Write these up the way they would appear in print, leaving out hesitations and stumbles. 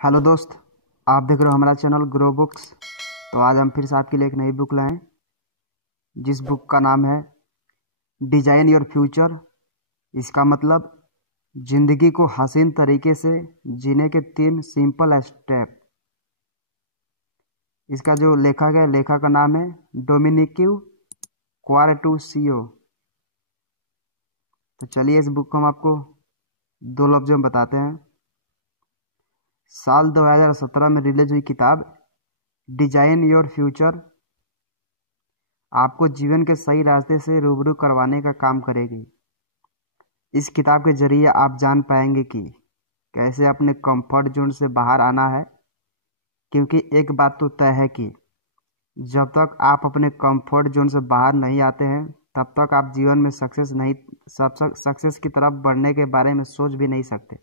Hello दोस्त, आप देख रहे हो हमारा चैनल ग्रो बुक्स। तो आज हम फिर से आपके लिए एक नई बुक लाए, जिस बुक का नाम है डिजाइन योर फ्यूचर। इसका मतलब जिंदगी को हसीन तरीके से जीने के 3 सिंपल स्टेप। इसका जो लेखक है, लेखक का नाम है डोमिनिक क्वारटुसियो। तो चलिए इस बुक को हम आपको 2 लफ्ज़ों में बताते हैं। साल 2017 में रिलीज हुई किताब डिजाइन योर फ्यूचर आपको जीवन के सही रास्ते से रूबरू करवाने का काम करेगी। इस किताब के जरिए आप जान पाएंगे कि कैसे अपने कंफर्ट जोन से बाहर आना है, क्योंकि एक बात तो तय है कि जब तक आप अपने कंफर्ट जोन से बाहर नहीं आते हैं तब तक आप जीवन में सक्सेस की तरफ बढ़ने के बारे में सोच भी नहीं सकते।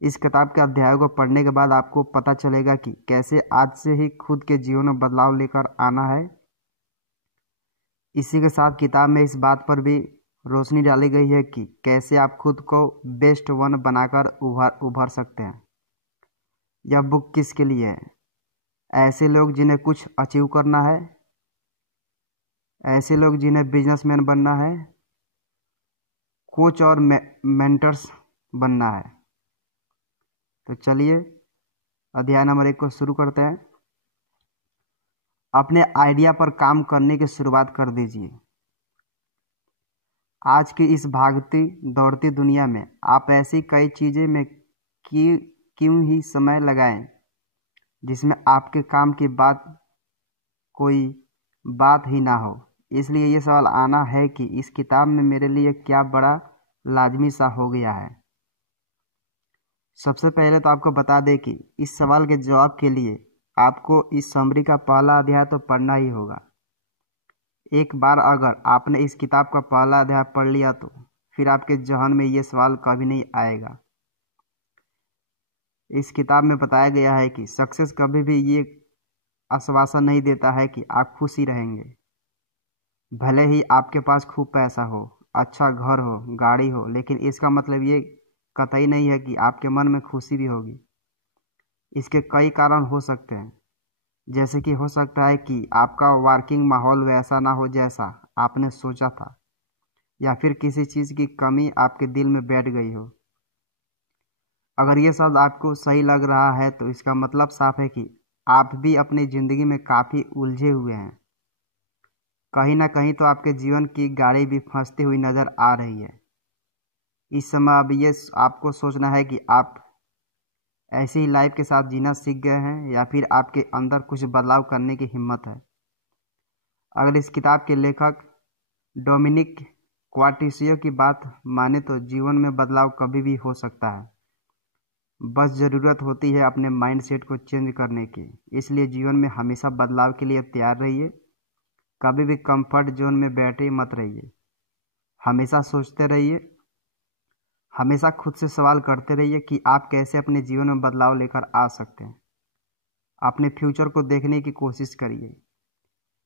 इस किताब के अध्यायों को पढ़ने के बाद आपको पता चलेगा कि कैसे आज से ही खुद के जीवन में बदलाव लेकर आना है। इसी के साथ किताब में इस बात पर भी रोशनी डाली गई है कि कैसे आप खुद को बेस्ट वन बनाकर उभर सकते हैं। यह बुक किसके लिए है? ऐसे लोग जिन्हें कुछ अचीव करना है, ऐसे लोग जिन्हें बिजनेसमैन बनना है, कोच और मेंटर्स बनना है। तो चलिए अध्याय नंबर 1 को शुरू करते हैं। अपने आइडिया पर काम करने की शुरुआत कर दीजिए। आज की इस भागती दौड़ती दुनिया में आप ऐसी कई चीज़ें में क्यों ही समय लगाएं जिसमें आपके काम की कोई बात ही ना हो। इसलिए ये सवाल आना है कि इस किताब में मेरे लिए क्या बड़ा लाजमी सा हो गया है। सबसे पहले तो आपको बता दें कि इस सवाल के जवाब के लिए आपको इस समरी का पहला अध्याय तो पढ़ना ही होगा। एक बार अगर आपने इस किताब का पहला अध्याय पढ़ लिया तो फिर आपके जहन में ये सवाल कभी नहीं आएगा। इस किताब में बताया गया है कि सक्सेस कभी भी ये आश्वासन नहीं देता है कि आप खुश ही रहेंगे। भले ही आपके पास खूब पैसा हो, अच्छा घर हो, गाड़ी हो, लेकिन इसका मतलब ये कतई नहीं है कि आपके मन में खुशी भी होगी। इसके कई कारण हो सकते हैं, जैसे कि हो सकता है कि आपका वर्किंग माहौल वैसा ना हो जैसा आपने सोचा था, या फिर किसी चीज़ की कमी आपके दिल में बैठ गई हो। अगर ये शब्द आपको सही लग रहा है तो इसका मतलब साफ है कि आप भी अपनी ज़िंदगी में काफ़ी उलझे हुए हैं। कहीं ना कहीं तो आपके जीवन की गाड़ी भी फंसती हुई नज़र आ रही है। इस समय अब ये आपको सोचना है कि आप ऐसी ही लाइफ के साथ जीना सीख गए हैं या फिर आपके अंदर कुछ बदलाव करने की हिम्मत है। अगर इस किताब के लेखक डोमिनिक क्वारटुसियो की बात माने तो जीवन में बदलाव कभी भी हो सकता है। बस ज़रूरत होती है अपने माइंडसेट को चेंज करने की। इसलिए जीवन में हमेशा बदलाव के लिए तैयार रहिए। कभी भी कंफर्ट जोन में बैठे मत रहिए। हमेशा सोचते रहिए, हमेशा खुद से सवाल करते रहिए कि आप कैसे अपने जीवन में बदलाव लेकर आ सकते हैं। अपने फ्यूचर को देखने की कोशिश करिए।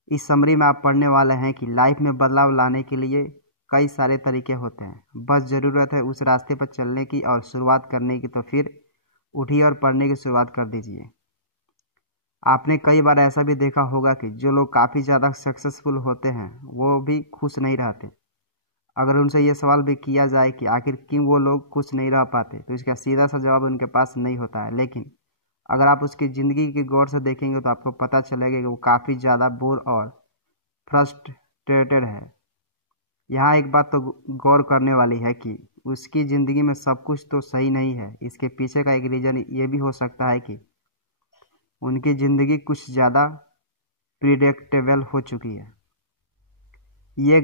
इस समरी में आप पढ़ने वाले हैं कि लाइफ में बदलाव लाने के लिए कई सारे तरीके होते हैं। बस ज़रूरत है उस रास्ते पर चलने की और शुरुआत करने की। तो फिर उठिए और पढ़ने की शुरुआत कर दीजिए। आपने कई बार ऐसा भी देखा होगा कि जो लोग काफ़ी ज़्यादा सक्सेसफुल होते हैं वो भी खुश नहीं रहते। अगर उनसे ये सवाल भी किया जाए कि आखिर क्यों वो लोग खुश नहीं रह पाते, तो इसका सीधा सा जवाब उनके पास नहीं होता है। लेकिन अगर आप उसकी ज़िंदगी के गौर से देखेंगे तो आपको पता चलेगा कि वो काफ़ी ज़्यादा बोर और फ्रस्ट्रेटेड है। यहाँ एक बात तो गौर करने वाली है कि उसकी ज़िंदगी में सब कुछ तो सही नहीं है। इसके पीछे का एक रीज़न ये भी हो सकता है कि उनकी ज़िंदगी कुछ ज़्यादा प्रिडिक्टेबल हो चुकी है। ये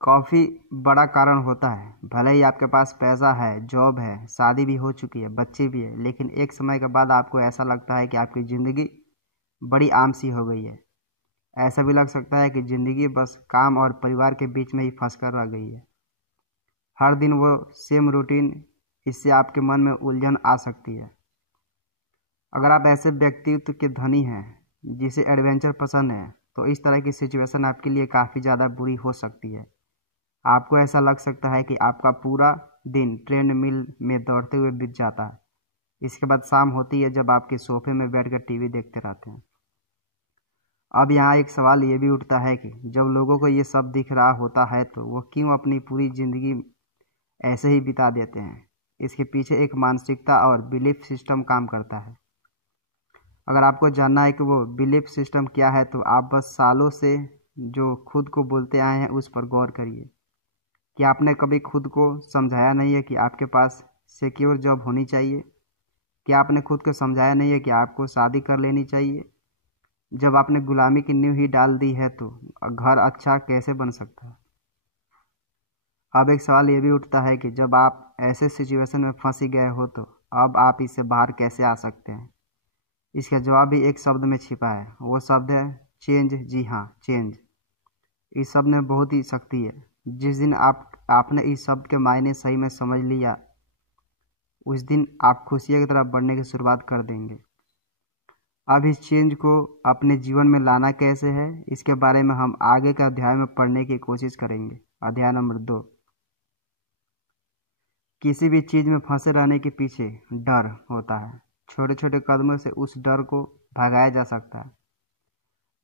काफ़ी बड़ा कारण होता है। भले ही आपके पास पैसा है, जॉब है, शादी भी हो चुकी है, बच्चे भी है, लेकिन एक समय के बाद आपको ऐसा लगता है कि आपकी ज़िंदगी बड़ी आम सी हो गई है। ऐसा भी लग सकता है कि ज़िंदगी बस काम और परिवार के बीच में ही फंस कर रह गई है। हर दिन वो सेम रूटीन, इससे आपके मन में उलझन आ सकती है। अगर आप ऐसे व्यक्तित्व के धनी हैं जिसे एडवेंचर पसंद है, तो इस तरह की सिचुएशन आपके लिए काफ़ी ज़्यादा बुरी हो सकती है। आपको ऐसा लग सकता है कि आपका पूरा दिन ट्रेडमिल में दौड़ते हुए बीत जाता है। इसके बाद शाम होती है जब आपके सोफे में बैठकर टीवी देखते रहते हैं। अब यहाँ एक सवाल ये भी उठता है कि जब लोगों को ये सब दिख रहा होता है तो वो क्यों अपनी पूरी ज़िंदगी ऐसे ही बिता देते हैं। इसके पीछे एक मानसिकता और बिलीफ सिस्टम काम करता है। अगर आपको जानना है कि वो बिलीफ सिस्टम क्या है तो आप बस सालों से जो खुद को बोलते आए हैं उस पर गौर करिए। कि आपने कभी खुद को समझाया नहीं है कि आपके पास सिक्योर जॉब होनी चाहिए? क्या आपने खुद को समझाया नहीं है कि आपको शादी कर लेनी चाहिए? जब आपने गुलामी की नींव ही डाल दी है तो घर अच्छा कैसे बन सकता है? अब एक सवाल ये भी उठता है कि जब आप ऐसे सिचुएशन में फंस गए हो तो अब आप इससे बाहर कैसे आ सकते हैं? इसका जवाब भी एक शब्द में छिपा है। वो शब्द है चेंज। जी हाँ, चेंज। इस शब्द में बहुत ही शक्ति है। जिस दिन आपने इस शब्द के मायने सही में समझ लिया उस दिन आप खुशियों की तरफ बढ़ने की शुरुआत कर देंगे। अब इस चेंज को अपने जीवन में लाना कैसे है इसके बारे में हम आगे के अध्याय में पढ़ने की कोशिश करेंगे। अध्याय नंबर 2। किसी भी चीज़ में फंसे रहने के पीछे डर होता है। छोटे छोटे कदमों से उस डर को भगाया जा सकता है।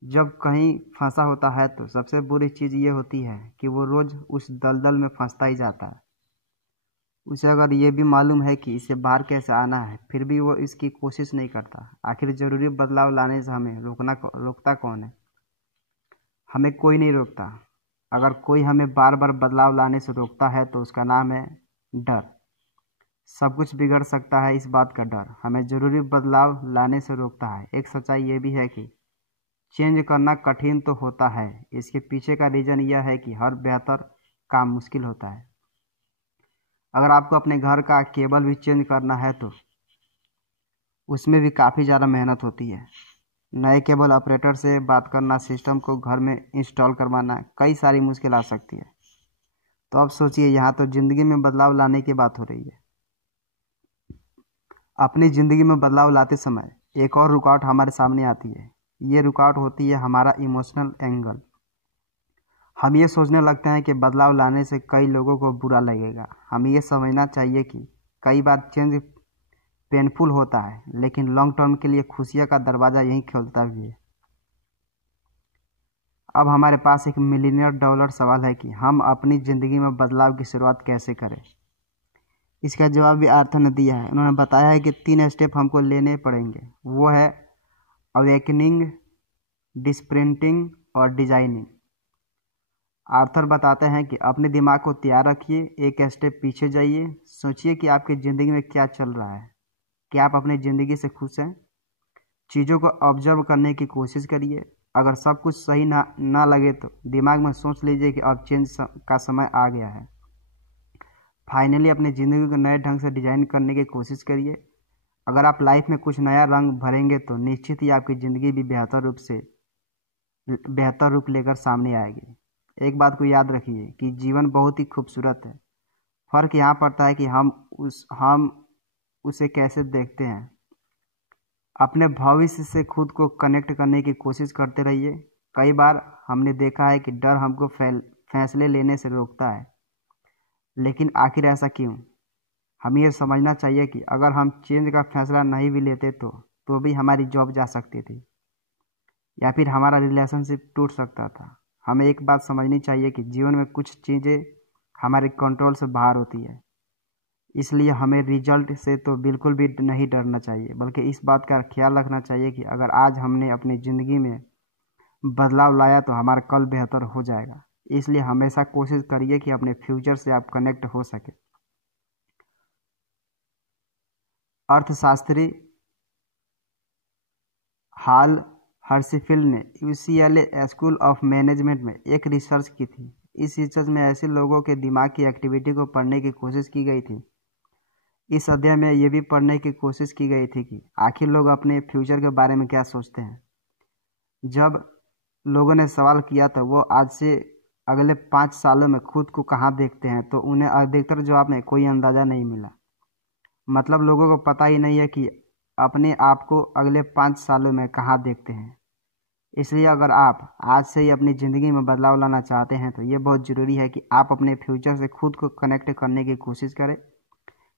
जब कहीं फंसा होता है तो सबसे बुरी चीज़ ये होती है कि वो रोज़ उस दलदल में फंसता ही जाता है। उसे अगर ये भी मालूम है कि इसे बाहर कैसे आना है फिर भी वो इसकी कोशिश नहीं करता। आखिर ज़रूरी बदलाव लाने से हमें रोकता कौन है? हमें कोई नहीं रोकता। अगर कोई हमें बार बार बदलाव लाने से रोकता है तो उसका नाम है डर। सब कुछ बिगड़ सकता है, इस बात का डर हमें ज़रूरी बदलाव लाने से रोकता है। एक सच्चाई ये भी है कि चेंज करना कठिन तो होता है। इसके पीछे का रीज़न यह है कि हर बेहतर काम मुश्किल होता है। अगर आपको अपने घर का केबल भी चेंज करना है तो उसमें भी काफ़ी ज़्यादा मेहनत होती है। नए केबल ऑपरेटर से बात करना, सिस्टम को घर में इंस्टॉल करवाना, कई सारी मुश्किल आ सकती है। तो अब सोचिए, यहाँ तो ज़िंदगी में बदलाव लाने की बात हो रही है। अपनी ज़िंदगी में बदलाव लाते समय एक और रुकावट हमारे सामने आती है। ये रुकावट होती है हमारा इमोशनल एंगल। हम ये सोचने लगते हैं कि बदलाव लाने से कई लोगों को बुरा लगेगा। हमें ये समझना चाहिए कि कई बार चेंज पेनफुल होता है लेकिन लॉन्ग टर्म के लिए खुशियाँ का दरवाज़ा यहीं खोलता भी है। अब हमारे पास एक मिलियनियर डॉलर सवाल है कि हम अपनी ज़िंदगी में बदलाव की शुरुआत कैसे करें। इसका जवाब भी आर्थर ने दिया है। उन्होंने बताया है कि 3 स्टेप हमको लेने पड़ेंगे। वो है अवेकनिंग, डिस्प्रिंटिंग और डिजाइनिंग। आर्थर बताते हैं कि अपने दिमाग को तैयार रखिए, एक स्टेप पीछे जाइए, सोचिए कि आपकी ज़िंदगी में क्या चल रहा है। क्या आप अपनी ज़िंदगी से खुश हैं? चीज़ों को ऑब्जर्व करने की कोशिश करिए। अगर सब कुछ सही ना लगे तो दिमाग में सोच लीजिए कि अब चेंज का समय आ गया है। फाइनली अपनी ज़िंदगी को नए ढंग से डिज़ाइन करने की कोशिश करिए। अगर आप लाइफ में कुछ नया रंग भरेंगे तो निश्चित ही आपकी ज़िंदगी भी बेहतर रूप लेकर सामने आएगी। एक बात को याद रखिए कि जीवन बहुत ही खूबसूरत है। फ़र्क यहाँ पड़ता है कि हम उसे कैसे देखते हैं। अपने भविष्य से खुद को कनेक्ट करने की कोशिश करते रहिए। कई बार हमने देखा है कि डर हमको फैसले लेने से रोकता है, लेकिन आखिर ऐसा क्यों? हमें यह समझना चाहिए कि अगर हम चेंज का फैसला नहीं भी लेते तो भी हमारी जॉब जा सकती थी या फिर हमारा रिलेशनशिप टूट सकता था। हमें एक बात समझनी चाहिए कि जीवन में कुछ चीज़ें हमारे कंट्रोल से बाहर होती है। इसलिए हमें रिजल्ट से तो बिल्कुल भी नहीं डरना चाहिए, बल्कि इस बात का ख्याल रखना चाहिए कि अगर आज हमने अपनी ज़िंदगी में बदलाव लाया तो हमारा कल बेहतर हो जाएगा। इसलिए हमेशा कोशिश करिए कि अपने फ्यूचर से आप कनेक्ट हो सके। अर्थशास्त्री हाल हर्षफील्ड ने UCLA स्कूल ऑफ मैनेजमेंट में एक रिसर्च की थी। इस रिसर्च में ऐसे लोगों के दिमाग की एक्टिविटी को पढ़ने की कोशिश की गई थी। इस अध्याय में ये भी पढ़ने की कोशिश की गई थी कि आखिर लोग अपने फ्यूचर के बारे में क्या सोचते हैं। जब लोगों ने सवाल किया तो वो आज से अगले 5 सालों में खुद को कहाँ देखते हैं, तो उन्हें अधिकतर जवाब में कोई अंदाज़ा नहीं मिला। मतलब लोगों को पता ही नहीं है कि अपने आप को अगले 5 सालों में कहाँ देखते हैं। इसलिए अगर आप आज से ही अपनी ज़िंदगी में बदलाव लाना चाहते हैं तो ये बहुत ज़रूरी है कि आप अपने फ्यूचर से खुद को कनेक्ट करने की कोशिश करें।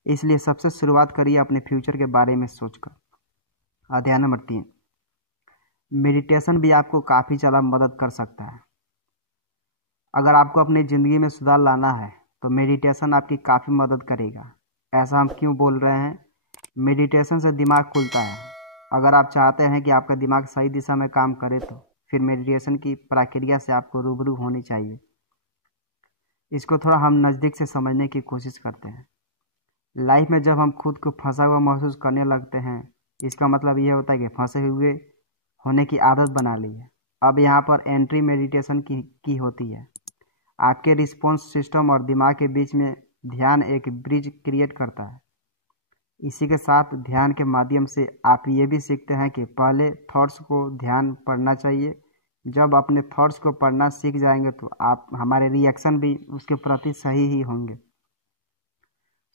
इसलिए सबसे शुरुआत करिए अपने फ्यूचर के बारे में सोचकर। अध्याय नंबर 3, मेडिटेशन भी आपको काफ़ी ज़्यादा मदद कर सकता है। अगर आपको अपनी ज़िंदगी में सुधार लाना है तो मेडिटेशन आपकी काफ़ी मदद करेगा। ऐसा हम क्यों बोल रहे हैं? मेडिटेशन से दिमाग खुलता है। अगर आप चाहते हैं कि आपका दिमाग सही दिशा में काम करे तो फिर मेडिटेशन की प्रक्रिया से आपको रूबरू होनी चाहिए। इसको थोड़ा हम नज़दीक से समझने की कोशिश करते हैं। लाइफ में जब हम खुद को फंसा हुआ महसूस करने लगते हैं, इसका मतलब यह होता है कि फंसे हुए होने की आदत बना ली है। अब यहाँ पर एंट्री मेडिटेशन की होती है। आपके रिस्पॉन्स सिस्टम और दिमाग के बीच में ध्यान एक ब्रिज क्रिएट करता है। इसी के साथ ध्यान के माध्यम से आप ये भी सीखते हैं कि पहले थॉट्स को ध्यान पढ़ना चाहिए। जब अपने थॉट्स को पढ़ना सीख जाएंगे तो आप हमारे रिएक्शन भी उसके प्रति सही ही होंगे।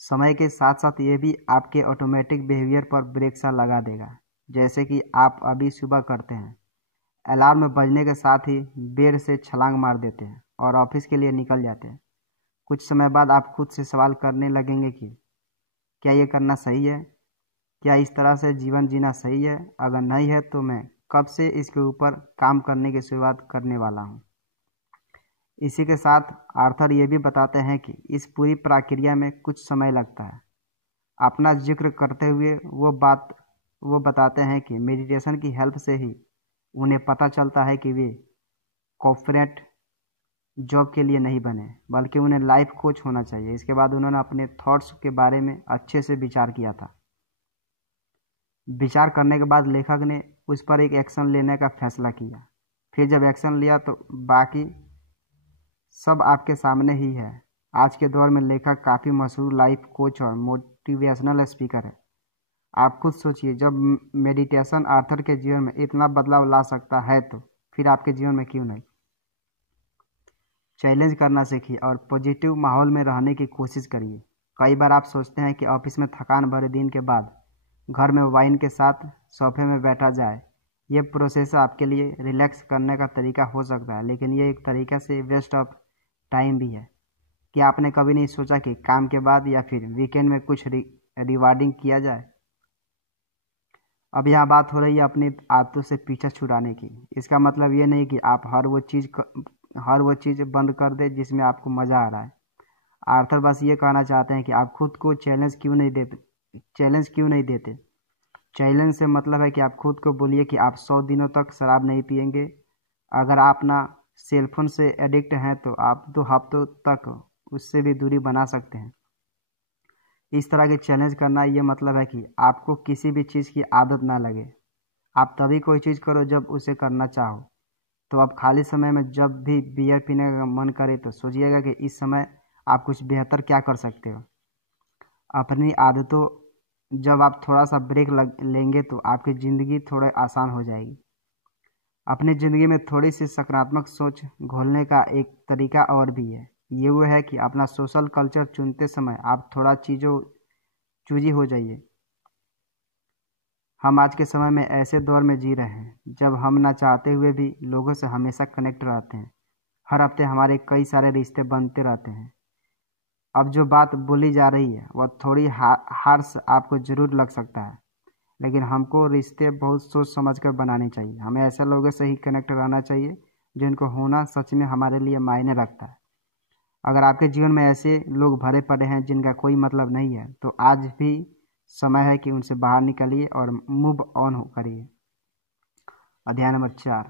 समय के साथ साथ ये भी आपके ऑटोमेटिक बिहेवियर पर ब्रेक सा लगा देगा। जैसे कि आप अभी सुबह करते हैं, अलार्म बजने के साथ ही बेड से छलांग मार देते हैं और ऑफिस के लिए निकल जाते हैं। कुछ समय बाद आप खुद से सवाल करने लगेंगे कि क्या ये करना सही है? क्या इस तरह से जीवन जीना सही है? अगर नहीं है तो मैं कब से इसके ऊपर काम करने की शुरुआत करने वाला हूँ। इसी के साथ आर्थर ये भी बताते हैं कि इस पूरी प्रक्रिया में कुछ समय लगता है। अपना जिक्र करते हुए वो बताते हैं कि मेडिटेशन की हेल्प से ही उन्हें पता चलता है कि वे कॉर्पोरेट जॉब के लिए नहीं बने, बल्कि उन्हें लाइफ कोच होना चाहिए। इसके बाद उन्होंने अपने थॉट्स के बारे में अच्छे से विचार किया था। विचार करने के बाद लेखक ने उस पर एक एक्शन लेने का फैसला किया। फिर जब एक्शन लिया तो बाकी सब आपके सामने ही है। आज के दौर में लेखक काफ़ी मशहूर लाइफ कोच और मोटिवेशनल स्पीकर है। आप खुद सोचिए, जब मेडिटेशन आर्थर के जीवन में इतना बदलाव ला सकता है तो फिर आपके जीवन में क्यों नहीं। चैलेंज करना सीखिए और पॉजिटिव माहौल में रहने की कोशिश करिए। कई बार आप सोचते हैं कि ऑफिस में थकान भरे दिन के बाद घर में वाइन के साथ सोफे में बैठा जाए। ये प्रोसेस आपके लिए रिलैक्स करने का तरीका हो सकता है, लेकिन ये एक तरीके से वेस्ट ऑफ टाइम भी है। कि आपने कभी नहीं सोचा कि काम के बाद या फिर वीकेंड में कुछ रिवार्डिंग किया जाए? अब यहाँ बात हो रही है अपनी आदतों से पीछा छुड़ाने की। इसका मतलब ये नहीं कि आप हर वो चीज़ बंद कर दे जिसमें आपको मज़ा आ रहा है। आर्थर बस ये कहना चाहते हैं कि आप खुद को चैलेंज क्यों नहीं देते। चैलेंज से मतलब है कि आप खुद को बोलिए कि आप 100 दिनों तक शराब नहीं पिएंगे। अगर आप ना सेलफोन से एडिक्ट हैं तो आप 2 हफ्तों तक उससे भी दूरी बना सकते हैं। इस तरह के चैलेंज करना ये मतलब है कि आपको किसी भी चीज़ की आदत ना लगे। आप तभी कोई चीज़ करो जब उसे करना चाहो। तो अब खाली समय में जब भी बियर पीने का मन करे तो सोचिएगा कि इस समय आप कुछ बेहतर क्या कर सकते हो। अपनी आदतों जब आप थोड़ा सा ब्रेक लेंगे तो आपकी ज़िंदगी थोड़ा आसान हो जाएगी। अपनी ज़िंदगी में थोड़ी सी सकारात्मक सोच घोलने का एक तरीका और भी है। ये वो है कि अपना सोशल कल्चर चुनते समय आप थोड़ा चूजी हो जाइए। हम आज के समय में ऐसे दौर में जी रहे हैं जब हम ना चाहते हुए भी लोगों से हमेशा कनेक्ट रहते हैं। हर हफ्ते हमारे कई सारे रिश्ते बनते रहते हैं। अब जो बात बोली जा रही है वह थोड़ी हार्श आपको ज़रूर लग सकता है, लेकिन हमको रिश्ते बहुत सोच समझ कर बनाने चाहिए। हमें ऐसे लोगों से ही कनेक्ट रहना चाहिए जिनको होना सच में हमारे लिए मायने रखता है। अगर आपके जीवन में ऐसे लोग भरे पड़े हैं जिनका कोई मतलब नहीं है तो आज भी समय है कि उनसे बाहर निकलिए और मूव ऑन करिए। अध्याय नंबर 4,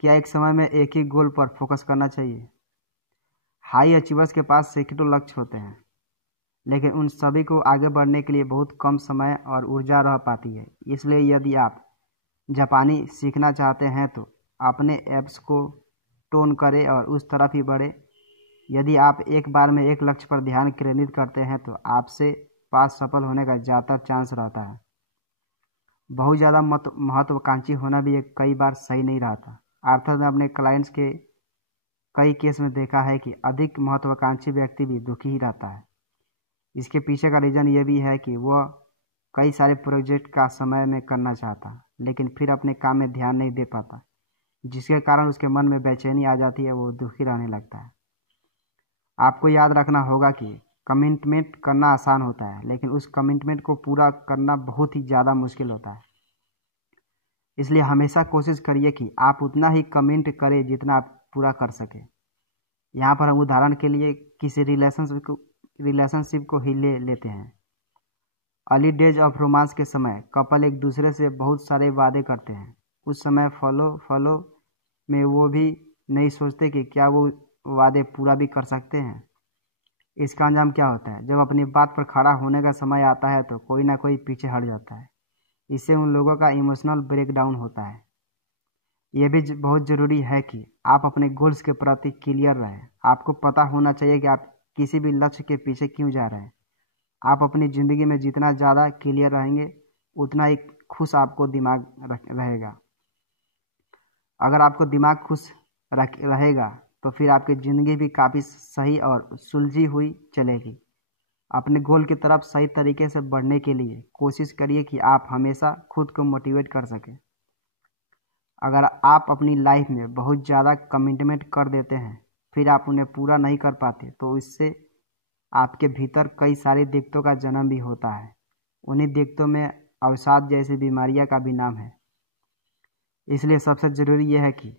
क्या एक समय में एक ही गोल पर फोकस करना चाहिए? हाई अचीवर्स के पास सैकड़ों लक्ष्य होते हैं, लेकिन उन सभी को आगे बढ़ने के लिए बहुत कम समय और ऊर्जा रह पाती है। इसलिए यदि आप जापानी सीखना चाहते हैं तो अपने ऐप्स को टोन करें और उस तरफ ही बढ़े। यदि आप एक बार में एक लक्ष्य पर ध्यान केंद्रित करते हैं तो आपसे पास सफल होने का ज़्यादा चांस रहता है। बहुत ज़्यादा महत्वाकांक्षी होना भी कई बार सही नहीं रहता। आर्थर ने अपने क्लाइंट्स के कई केस में देखा है कि अधिक महत्वाकांक्षी व्यक्ति भी दुखी ही रहता है। इसके पीछे का रीज़न ये भी है कि वह कई सारे प्रोजेक्ट का समय में करना चाहता लेकिन फिर अपने काम में ध्यान नहीं दे पाता, जिसके कारण उसके मन में बेचैनी आ जाती है, वो दुखी रहने लगता है। आपको याद रखना होगा कि कमिटमेंट करना आसान होता है, लेकिन उस कमिटमेंट को पूरा करना बहुत ही ज़्यादा मुश्किल होता है। इसलिए हमेशा कोशिश करिए कि आप उतना ही कमिट करें जितना आप पूरा कर सकें। यहाँ पर हम उदाहरण के लिए किसी रिलेशनशिप को ही ले लेते हैं। अर्ली डेज ऑफ रोमांस के समय कपल एक दूसरे से बहुत सारे वादे करते हैं। उस समय फॉलो में वो भी नहीं सोचते कि क्या वो वादे पूरा भी कर सकते हैं। इसका अंजाम क्या होता है? जब अपनी बात पर खड़ा होने का समय आता है तो कोई ना कोई पीछे हट जाता है। इससे उन लोगों का इमोशनल ब्रेकडाउन होता है। यह भी बहुत ज़रूरी है कि आप अपने गोल्स के प्रति क्लियर रहें। आपको पता होना चाहिए कि आप किसी भी लक्ष्य के पीछे क्यों जा रहे हैं। आप अपनी ज़िंदगी में जितना ज़्यादा क्लियर रहेंगे उतना ही खुश आपको दिमाग रहेगा। अगर आपको दिमाग खुश रहेगा तो फिर आपकी ज़िंदगी भी काफ़ी सही और सुलझी हुई चलेगी। अपने गोल की तरफ सही तरीके से बढ़ने के लिए कोशिश करिए कि आप हमेशा खुद को मोटिवेट कर सकें। अगर आप अपनी लाइफ में बहुत ज़्यादा कमिटमेंट कर देते हैं फिर आप उन्हें पूरा नहीं कर पाते तो इससे आपके भीतर कई सारी दिक्कतों का जन्म भी होता है। उन्हीं दिक्कतों में अवसाद जैसी बीमारियां का भी नाम है। इसलिए सबसे ज़रूरी यह है कि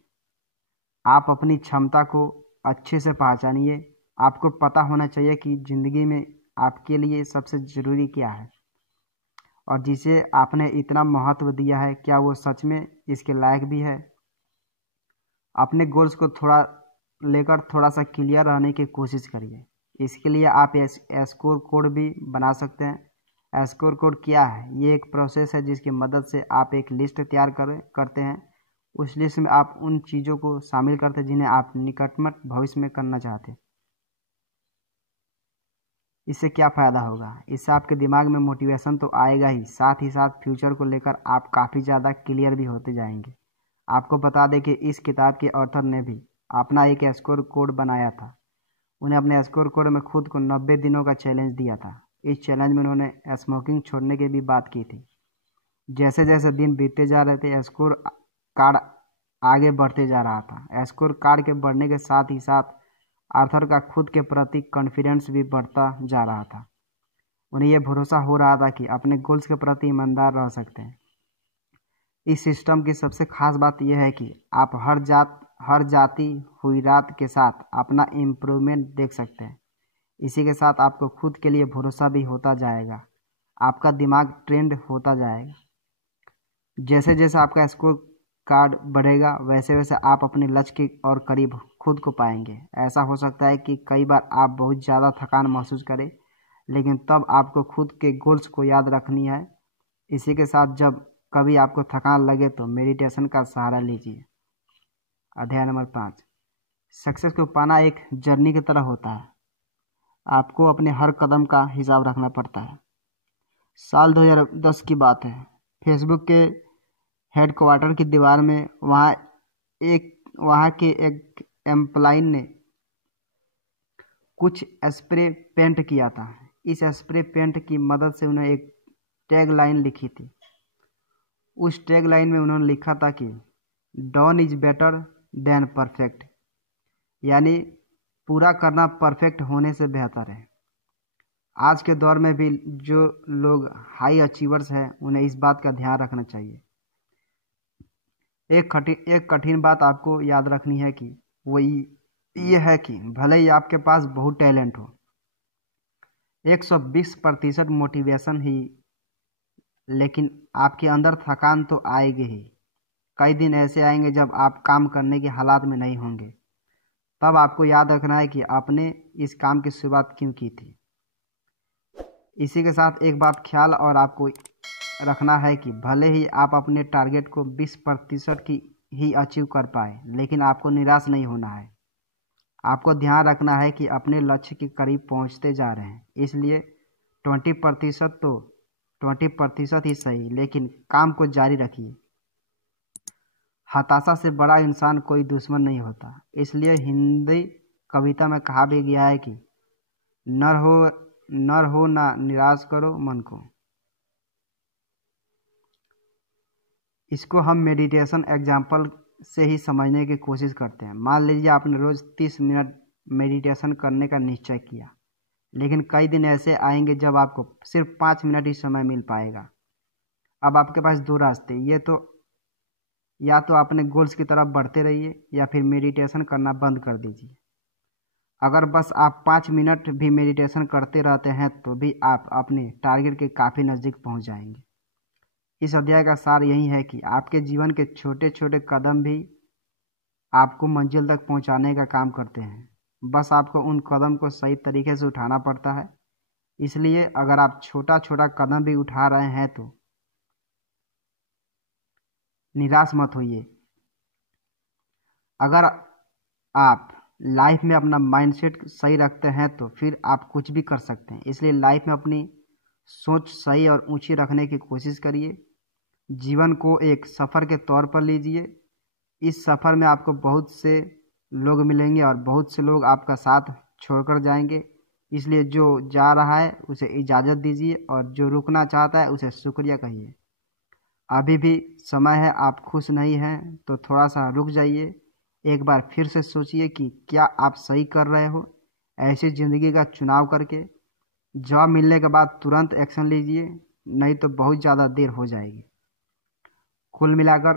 आप अपनी क्षमता को अच्छे से पहचानिए। आपको पता होना चाहिए कि ज़िंदगी में आपके लिए सबसे ज़रूरी क्या है और जिसे आपने इतना महत्व दिया है क्या वो सच में इसके लायक भी है। अपने गोल्स को थोड़ा सा क्लियर रहने की कोशिश करिए। इसके लिए आप स्कोर कोड भी बना सकते हैं। स्कोर कोड क्या है? ये एक प्रोसेस है जिसकी मदद से आप एक लिस्ट तैयार करते हैं। उस लिस्ट में आप उन चीज़ों को शामिल करते हैं जिन्हें आप निकटतम भविष्य में करना चाहते हैं। इससे क्या फ़ायदा होगा? इससे आपके दिमाग में मोटिवेशन तो आएगा ही साथ फ्यूचर को लेकर आप काफ़ी ज़्यादा क्लियर भी होते जाएंगे। आपको बता दें कि इस किताब के ऑथर ने भी अपना एक स्कोर कोड बनाया था। उन्हें अपने स्कोर कोड में खुद को 90 दिनों का चैलेंज दिया था। इस चैलेंज में उन्होंने स्मोकिंग छोड़ने की भी बात की थी। जैसे जैसे दिन बीतते जा रहे थे स्कोर कार्ड आगे बढ़ते जा रहा था। स्कोर कार्ड के बढ़ने के साथ ही साथ आर्थर का खुद के प्रति कॉन्फिडेंस भी बढ़ता जा रहा था। उन्हें यह भरोसा हो रहा था कि अपने गोल्स के प्रति ईमानदार रह सकते हैं। इस सिस्टम की सबसे खास बात यह है कि आप हर जाती हुई रात के साथ अपना इम्प्रूवमेंट देख सकते हैं। इसी के साथ आपको खुद के लिए भरोसा भी होता जाएगा। आपका दिमाग ट्रेंड होता जाएगा। जैसे जैसे आपका स्कोर कार्ड बढ़ेगा वैसे वैसे आप अपने लक्ष्य के और करीब खुद को पाएंगे। ऐसा हो सकता है कि कई बार आप बहुत ज़्यादा थकान महसूस करें, लेकिन तब आपको खुद के गोल्स को याद रखनी है। इसी के साथ जब कभी आपको थकान लगे तो मेडिटेशन का सहारा लीजिए। अध्याय नंबर 5। सक्सेस को पाना एक जर्नी की तरह होता है। आपको अपने हर कदम का हिसाब रखना पड़ता है। साल 2010 की बात है। फेसबुक के हेडक्वार्टर की दीवार में वहाँ के एक एम्प्लॉय ने कुछ स्प्रे पेंट किया था। इस स्प्रे पेंट की मदद से उन्हें एक टैग लाइन लिखी थी। उस टैग लाइन में उन्होंने लिखा था कि done is better than perfect, यानी पूरा करना परफेक्ट होने से बेहतर है। आज के दौर में भी जो लोग हाई अचीवर्स हैं उन्हें इस बात का ध्यान रखना चाहिए। एक कठिन बात आपको याद रखनी है कि वो ये है कि भले ही आपके पास बहुत टैलेंट हो, 120% मोटिवेशन ही, लेकिन आपके अंदर थकान तो आएगी ही। कई दिन ऐसे आएंगे जब आप काम करने के हालात में नहीं होंगे। तब आपको याद रखना है कि आपने इस काम की शुरुआत क्यों की थी। इसी के साथ एक बात ख्याल और आपको रखना है कि भले ही आप अपने टारगेट को 20% की ही अचीव कर पाए, लेकिन आपको निराश नहीं होना है। आपको ध्यान रखना है कि अपने लक्ष्य के करीब पहुंचते जा रहे हैं। इसलिए 20% ही सही, लेकिन काम को जारी रखिए। हताशा से बड़ा इंसान कोई दुश्मन नहीं होता। इसलिए हिंदी कविता में कहा भी गया है कि नर हो ना निराश करो मन को। इसको हम मेडिटेशन एग्जाम्पल से ही समझने की कोशिश करते हैं। मान लीजिए आपने रोज़ 30 मिनट मेडिटेशन करने का निश्चय किया। लेकिन कई दिन ऐसे आएंगे जब आपको सिर्फ 5 मिनट ही समय मिल पाएगा। अब आपके पास दो रास्ते, ये तो या तो अपने गोल्स की तरफ बढ़ते रहिए या फिर मेडिटेशन करना बंद कर दीजिए। अगर बस आप 5 मिनट भी मेडिटेशन करते रहते हैं तो भी आप अपने टारगेट के काफ़ी नज़दीक पहुंच जाएंगे। इस अध्याय का सार यही है कि आपके जीवन के छोटे छोटे कदम भी आपको मंजिल तक पहुंचाने का काम करते हैं, बस आपको उन कदम को सही तरीके से उठाना पड़ता है। इसलिए अगर आप छोटा छोटा कदम भी उठा रहे हैं तो निराश मत होइए। अगर आप लाइफ में अपना माइंडसेट सही रखते हैं तो फिर आप कुछ भी कर सकते हैं। इसलिए लाइफ में अपनी सोच सही और ऊंची रखने की कोशिश करिए। जीवन को एक सफ़र के तौर पर लीजिए। इस सफ़र में आपको बहुत से लोग मिलेंगे और बहुत से लोग आपका साथ छोड़कर जाएंगे। इसलिए जो जा रहा है उसे इजाज़त दीजिए और जो रुकना चाहता है उसे शुक्रिया कहिए। अभी भी समय है, आप खुश नहीं हैं तो थोड़ा सा रुक जाइए। एक बार फिर से सोचिए कि क्या आप सही कर रहे हो। ऐसी ज़िंदगी का चुनाव करके जवाब मिलने के बाद तुरंत एक्शन लीजिए, नहीं तो बहुत ज़्यादा देर हो जाएगी। कुल मिलाकर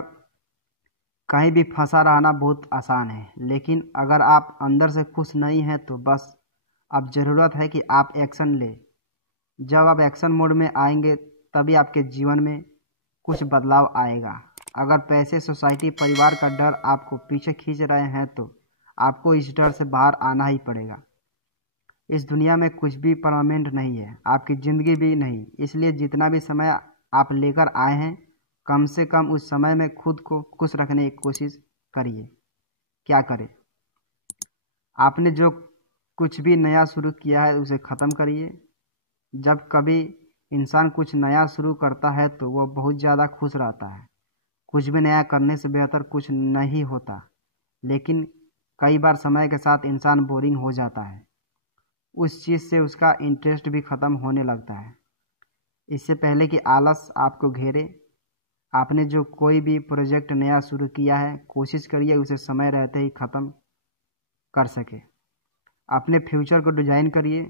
कहीं भी फंसा रहना बहुत आसान है, लेकिन अगर आप अंदर से खुश नहीं हैं तो बस अब ज़रूरत है कि आप एक्शन लें। जब आप एक्शन मोड में आएंगे तभी आपके जीवन में कुछ बदलाव आएगा। अगर पैसे, सोसाइटी, परिवार का डर आपको पीछे खींच रहे हैं तो आपको इस डर से बाहर आना ही पड़ेगा। इस दुनिया में कुछ भी परमानेंट नहीं है, आपकी ज़िंदगी भी नहीं। इसलिए जितना भी समय आप लेकर आए हैं कम से कम उस समय में खुद को खुश रखने की कोशिश करिए। क्या करें? आपने जो कुछ भी नया शुरू किया है उसे ख़त्म करिए। जब कभी इंसान कुछ नया शुरू करता है तो वो बहुत ज़्यादा खुश रहता है। कुछ भी नया करने से बेहतर कुछ नहीं होता, लेकिन कई बार समय के साथ इंसान बोरिंग हो जाता है। उस चीज़ से उसका इंटरेस्ट भी ख़त्म होने लगता है। इससे पहले कि आलस आपको घेरे, आपने जो कोई भी प्रोजेक्ट नया शुरू किया है कोशिश करिए उसे समय रहते ही ख़त्म कर सके। अपने फ्यूचर को डिज़ाइन करिए।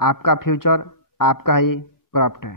आपका फ्यूचर आपका ही क्रॉफ्ट है।